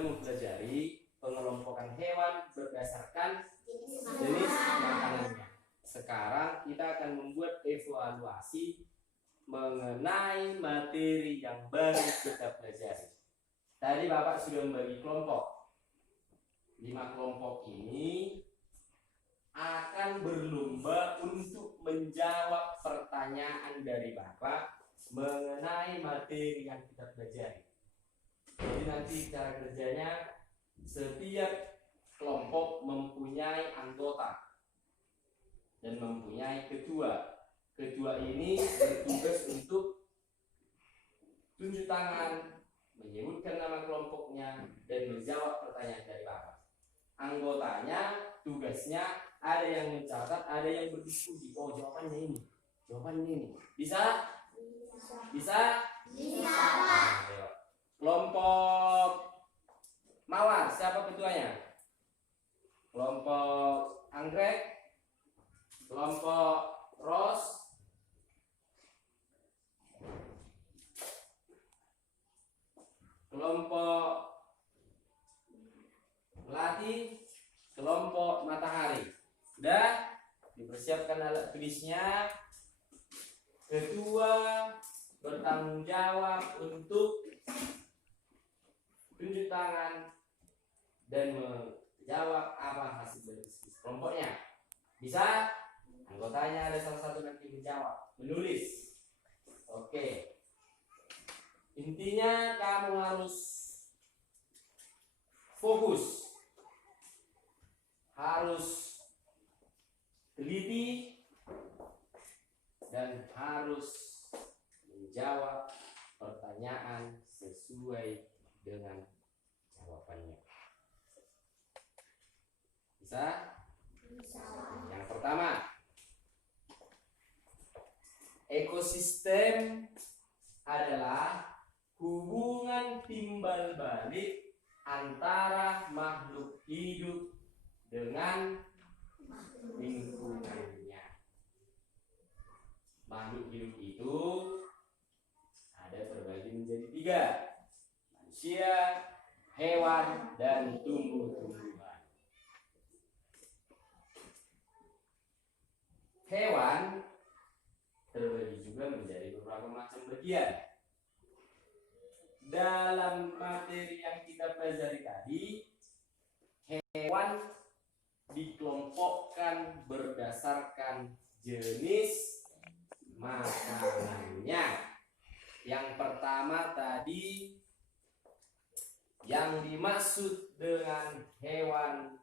sudah mempelajari pengelompokan hewan berdasarkan jenis makanannya. Sekarang kita akan membuat evaluasi mengenai materi yang baru kita pelajari. Tadi Bapak sudah membagi kelompok. 5 kelompok ini akan berlomba untuk menjawab pertanyaan dari Bapak mengenai materi yang kita pelajari. Jadi nanti cara kerjanya, setiap kelompok mempunyai anggota dan mempunyai ketua. Ketua ini bertugas untuk tunjuk tangan, menyebutkan nama kelompoknya, dan menjawab pertanyaan dari Bapak. Anggotanya tugasnya ada yang mencatat, ada yang berdiskusi. Oh, jawabannya ini, jawabannya ini. Bisa? Bisa? Bisa. Nah, kelompok Mawar, siapa ketuanya? Kelompok Anggrek, kelompok Ros, kelompok Melati, kelompok Matahari. Sudah dipersiapkan alat tulisnya. Ketua bertanggung jawab untuk tunjuk tangan dan menjawab apa hasil dari diskusi kelompoknya. Bisa? Anggotanya ada salah satu nanti menjawab, menulis. Oke. Intinya kamu harus fokus, harus teliti, dan harus menjawab pertanyaan sesuai dengan jawabannya. Bisa? Bisa. Yang pertama, ekosistem adalah hubungan timbal balik antara makhluk hidup dengan lingkungannya. Makhluk hidup itu ada terbagi menjadi 3: manusia, hewan, dan tumbuh-tumbuhan. Hewan terbagi juga menjadi beberapa macam bagian. Dalam materi yang kita pelajari tadi, hewan dikelompokkan berdasarkan jenis makanannya. Yang pertama tadi, yang dimaksud dengan hewan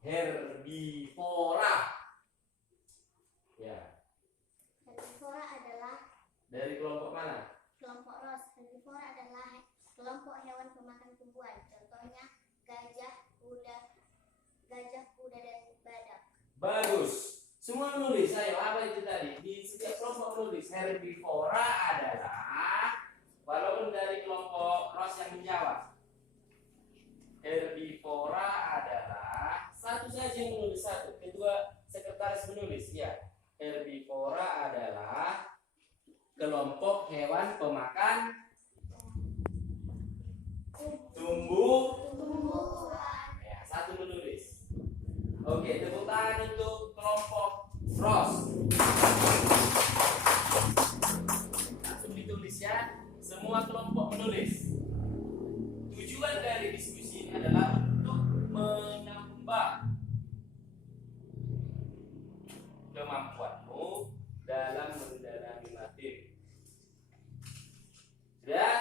herbivora. Ya. Herbivora adalah dari kelompok mana? Kelompok Ros. Herbivora adalah kelompok hewan pemakan tumbuhan. Contohnya gajah, kuda, dan badak. Bagus. Semua menulis. Ayo, apa itu tadi? Di setiap kelompok menulis. Herbivora adalah, walaupun dari kelompok Ros yang menjawab, herbivora adalah satu saja yang menulis, satu. Ketua sekretaris menulis. Ya. Herbivora adalah kelompok hewan pemakan tumbuhan. Ya, satu menulis. Oke, tepuk tangan untuk kelompok Ros. Langsung ditulis ya. Semua kelompok menulis. Tujuan dari diskusi ini adalah untuk menambah kemampuanmu dalam mendalami materi. Sudah?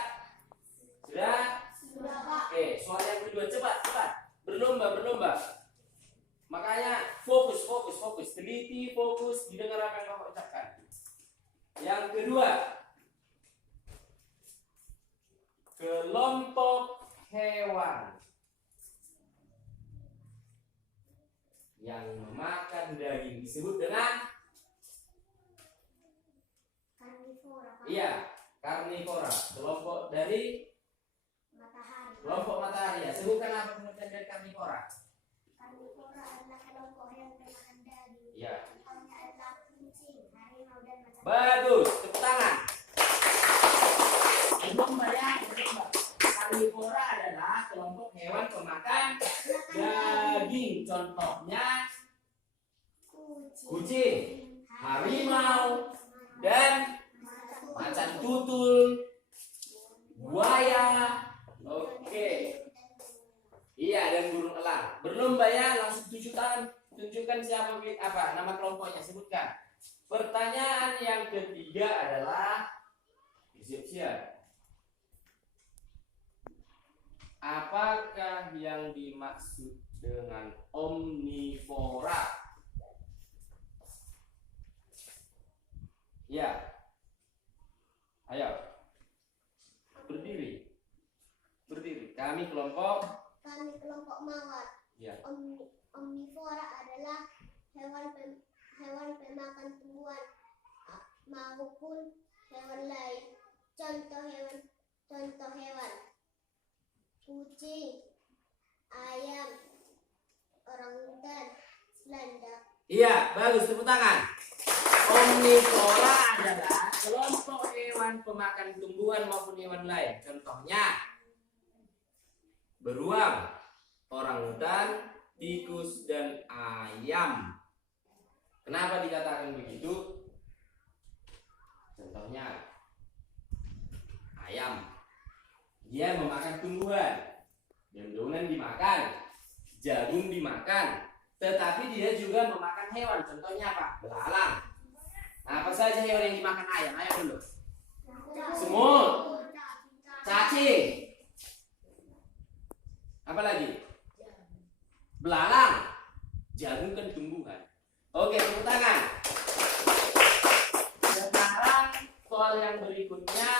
Sudah? Sudah, Pak. Oke, soal yang kedua, cepat. Berlomba. Makanya fokus. Teliti, fokus, didengar apa yang Bapak ucapkan. Yang kedua, kelompok hewan yang memakan daging disebut dengan Karnivora, Pak. iya, karnivora. Kelompok dari Matahari. kelompok matahari. Ya, sebutkan apa pengertian dari karnivora. Karnivora adalah kelompok hewan pemakan daging. Iya. Contohnya adalah kucing, harimau, dan macam-macam. Bagus, tepuk tangan. Berlomba. Karnivora adalah kelompok hewan kucing, harimau, dan macan tutul, buaya. Oke. Iya, dan burung elang. Berlomba ya, langsung tunjukkan siapa apa nama kelompoknya, sebutkan. Pertanyaan yang ketiga adalah siap-siap. Apakah yang dimaksud dengan omnivora? Ya. Ayo. Berdiri. Kami kelompok mawar. ya. Omnivora adalah hewan pemakan tumbuhan maupun hewan lain. Contoh hewan kucing, ayam, orangutan, selanda. Iya, bagus, tepuk tangan. Omnivora adalah kelompok hewan pemakan tumbuhan maupun hewan lain. Contohnya beruang, orangutan, tikus, dan ayam. Kenapa dikatakan begitu? Contohnya ayam, dia memakan tumbuhan, daun-daunan dimakan, jagung dimakan, tetapi dia juga memakan hewan. Contohnya apa? Belalang. Nah, apa saja hewan yang dimakan ayam? Ayo dulu. Semut, cacing. Apa lagi? Belalang. Jagung kan tumbuhan. Oke, tepuk tangan. Sekarang soal yang berikutnya.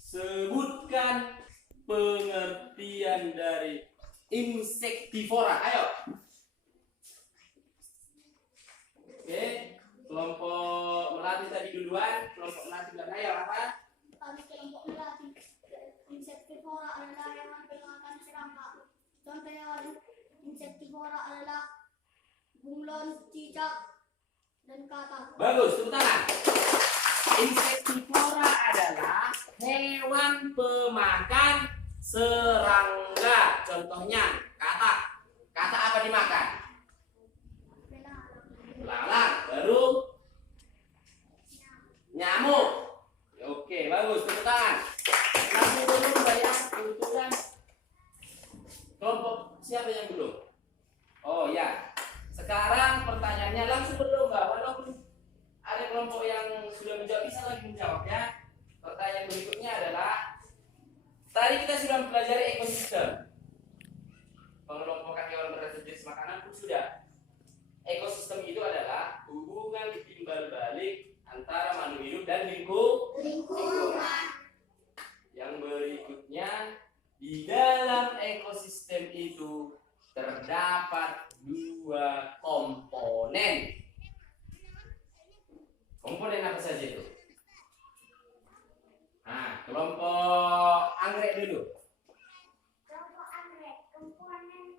Sebutkan pengertian dari insektivora. Ayo. Oke, kelompok melati tadi duluan, kelompok melati duluan. Ayo, apa? Kelompok melati. Insektivora adalah hewan pemakan serangga. Contoh hewan insektivora adalah bunglon, cicak, dan katak. Bagus, tepuk tangan. Insektivora adalah hewan pemakan serangga. Contohnya katak. Katak apa dimakan? Belalang. Baru nyamuk. Oke, bagus, tepuk tangan. Langsung dulu bayar kebetulan. Kelompok siapa yang belum? Oh ya. Sekarang pertanyaannya langsung berlomba. Walaupun ada kelompok yang sudah menjawab, bisa lagi menjawab ya. Pertanyaan berikutnya adalah, tadi kita sudah mempelajari ekosistem. Pengelompokan hewan berdasarkan jenis makanan pun sudah. Ekosistem itu adalah hubungan timbal balik antara makhluk hidup dan lingkungan. Yang berikutnya, di dalam ekosistem itu terdapat dua komponen. Komponen apa saja itu? Nah, kelompok anggrek dulu. Kelompok anggrek, komponen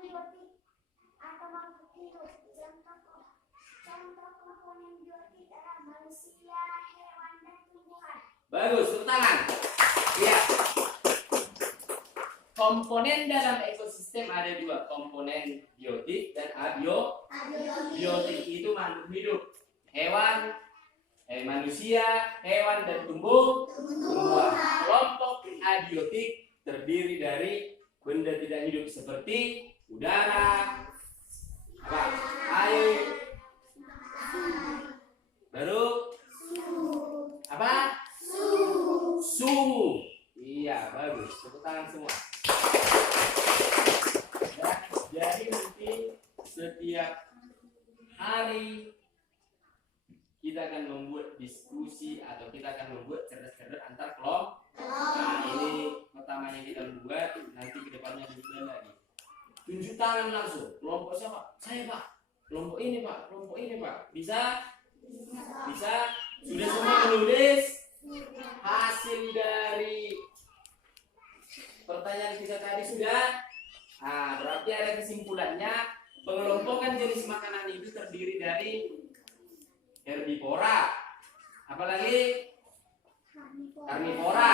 biotik atau makhluk hidup. Contoh komponen biotik adalah manusia, hewan, dan tumbuhan. Bagus, tepuk tangan. Ya. Komponen dalam ekosistem ada dua, komponen biotik dan abiotik. Biotik itu makhluk hidup, hewan, manusia, hewan, dan tumbuhan. Kelompok abiotik terdiri dari benda tidak hidup seperti udara, air, baru apa? Suhu. Iya, bagus. Tepuk tangan semua. Ya, jadi nanti setiap hari kita akan membuat diskusi atau kita akan membuat cerdas-cerdas antar kelompok. Nah, ini pertamanya kita buat, nanti kedepannya dibuat lagi. Tunjuk tangan langsung. Kelompok siapa? Saya, Pak. Kelompok ini, Pak. Kelompok ini, Pak. Bisa? Bisa? Sudah semua menulis hasil dari pertanyaan kita tadi sudah? Nah, berarti ada kesimpulannya. Pengelompokan jenis makanan itu terdiri dari herbivora, apalagi karnivora,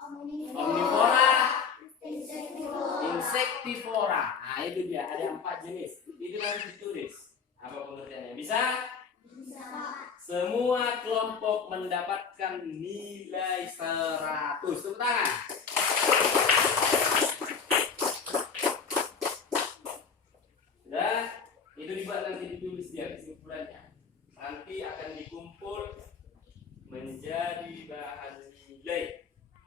omnivora, insektivora. Nah, itu dia, ada 4 jenis. Itu nanti ditulis. Apa pengertiannya? Bisa? Bisa, Pak. Semua kelompok mendapatkan nilai 100. Tepuk tangan. Sudah? Itu dibuat nanti ditulis dia kesimpulannya. Nanti akan dikumpul menjadi bahan